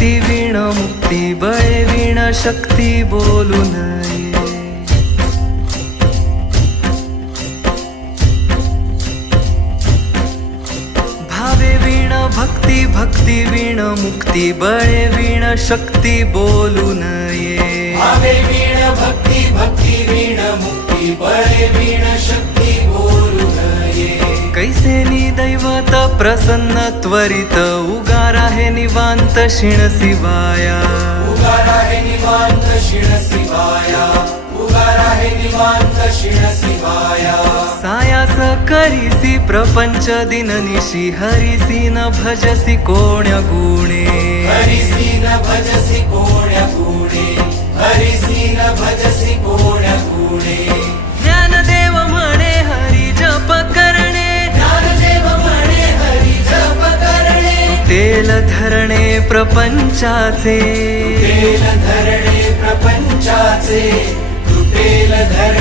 भक्ती वीण मुक्ती बळे वीण शक्ती बोलू नये. भावे वीण भक्ती भक्ती वीण मुक्ती बळे वीण शक्ती बोलू नये. भावे वीण भक्ती भक्ती वीण मुक्ती बळे वीण शक्ती बोलू नये. कैसे दैवत प्रसन्न त्वरित उगार आहे निवांत शिण शिवाया. उगार आहे निवांत शिण शिवाया. उगार आहे निवांत शिण शिवाया. सायास करीसी प्रपंच दिननिशी हरिसी न भजसी कोण्या गुणे. हरिसी न भजसी कोण्या गुणे. हरिसी न भजसी कोण्या गुणे. ज्ञानदेव म्हणे हरी जप करणे. ज्ञानदेव म्हणे हरी जप करणे. तेल धरणे प्रपंचाचे. तेल धरणे प्रपंचाचे. तुटेल धरणे